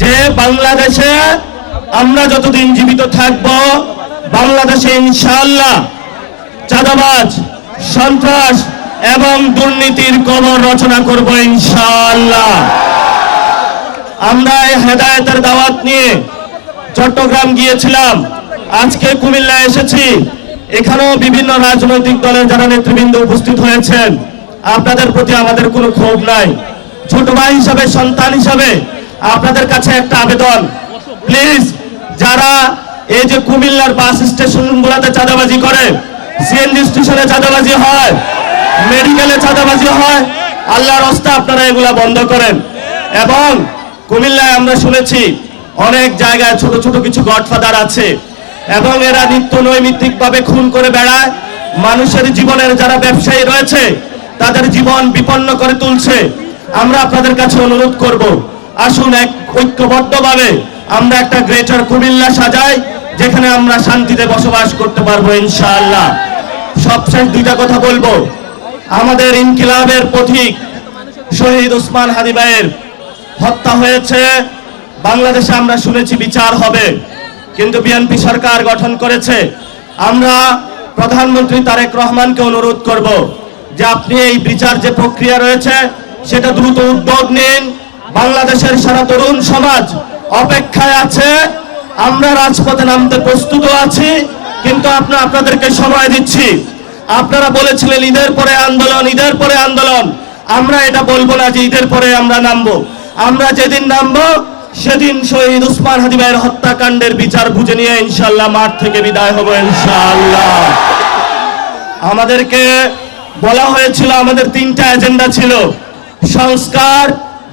যে বাংলাদেশে আমরা যতদিন জীবিত থাকব, বাংলাদেশে ইনশাআল্লাহ চাঁদাবাজ, সন্ত্রাস এবং দুর্নীতির কবর রচনা করব ইনশাআল্লাহ। আমরা এই হেদায়েতের দাওয়াত নিয়ে চট্টগ্রাম গিয়েছিলাম, আজকে কুমিল্লা এসেছি। এখানেও বিভিন্ন রাজনৈতিক দলের যারা নেতৃবৃন্দ উপস্থিত হয়েছেন, আপনাদের প্রতি আমাদের কোনো ক্ষোভ নাই। ছোট ভাই হিসাবে, সন্তান হিসাবে আপনাদের কাছে একটা আবেদন, প্লিজ যারা এই যে কুমিল্লার বাস স্টেশনগুলোতে চাঁদাবাজি করে, সিএনজি স্টেশনে চাঁদাবাজি হয়, মেডিকেলে চাঁদাবাজি হয়, আল্লাহর রাস্তায় আপনারা এগুলা বন্ধ করেন। এবং কুমিল্লায় আমরা শুনেছি অনেক জায়গায় ছোট ছোট কিছু গডফাদার আছে এবং এরা নিত্য নৈমিত্তিক ভাবে খুন করে বেড়ায়। মানুষের জীবনের যারা ব্যবসায়ী রয়েছে তাদের জীবন বিপন্ন করে তুলছে। আমরা আপনাদের কাছে অনুরোধ করব, আসুন এক ঐক্যবদ্ধভাবে আমরা একটা গ্রেটার কুমিল্লা সাজাই, যেখানে আমরা শান্তিতে বসবাস করতে পারবো ইনশাআল্লাহ। সবশেষ দুইটা কথা বলবো। আমাদের ইনকিলাবের পথিক শহীদ ওসমান হাদি ভাইয়ের হত্যা হয়েছে, বাংলাদেশে আমরা শুনেছি বিচার হবে, কিন্তু বিএনপি সরকার গঠন করেছে। আমরা প্রধানমন্ত্রী তারেক রহমানকে অনুরোধ করব যে আপনি এই বিচার যে প্রক্রিয়া রয়েছে সেটা দ্রুত উদ্যোগ নিন। বাংলাদেশের সারা তরুণ সমাজ অপেক্ষায় আছে, আমরা রাজপথে নামতে প্রস্তুত আছি, কিন্তু আপনাদেরকে সময় দিচ্ছি। আপনারা বলেছিলেন ঈদের পরে আন্দোলন, ঈদের পরে আন্দোলন। আমরা এটা বলবো না যে ঈদের পরে আমরা নামবো। আমরা যেদিন নামবো সেদিন শহীদ ওসমান হাদি ভাইয়ের হত্যাকাণ্ডের বিচার বুঝে নিয়ে ইনশাআল্লাহ মাঠ থেকে বিদায় হবো ইনশাআল্লাহ। আমাদেরকে বলা হয়েছিল আমাদের তিনটা এজেন্ডা ছিল, সংস্কার,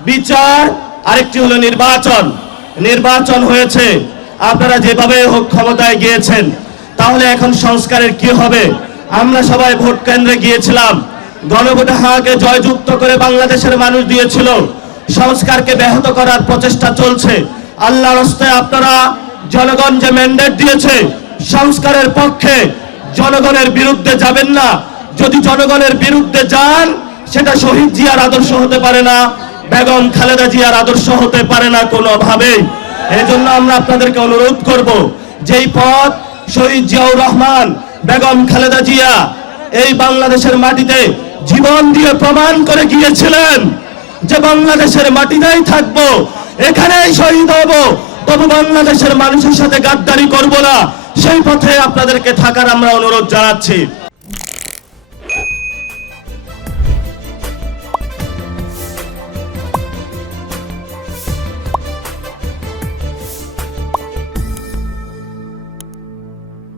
বিচার, আরেকটি হলো নির্বাচন। নির্বাচন হয়েছে, আপনারা যেভাবে হোক ক্ষমতায় গিয়েছেন, তাহলে এখন সংস্কারের কি হবে? আমরা সবাই ভোট কেন্দ্রে গিয়েছিলাম, গণভোটে হাকে জয়যুক্ত করে বাংলাদেশের মানুষ দিয়েছিল। সংস্কারকে ব্যাহত করার প্রচেষ্টা চলছে। আল্লাহর রাস্তায় আপনারা জনগণ যে ম্যান্ডেট দিয়েছে সংস্কারের পক্ষে, জনগণের বিরুদ্ধে যাবেন না। যদি জনগণের বিরুদ্ধে যান সেটা শহীদ জিয়ার আদর্শ হতে পারে না, বেগম খালেদা জিয়ার আদর্শ হতে পারে না কোনোভাবেই। এই জন্য আমরা আপনাদেরকে অনুরোধ করব, যেই পথ শহীদ জিয়াউর রহমান, বেগম খালেদা জিয়া এই বাংলাদেশের মাটিতে জীবন দিয়ে প্রমাণ করে গিয়েছিলেন যে বাংলাদেশের মাটিতেই থাকবো, এখানেই শহীদ হব, তবু বাংলাদেশের মানুষের সাথে গাদ্দারি করব না, সেই পথে আপনাদেরকে থাকার আমরা অনুরোধ জানাচ্ছি।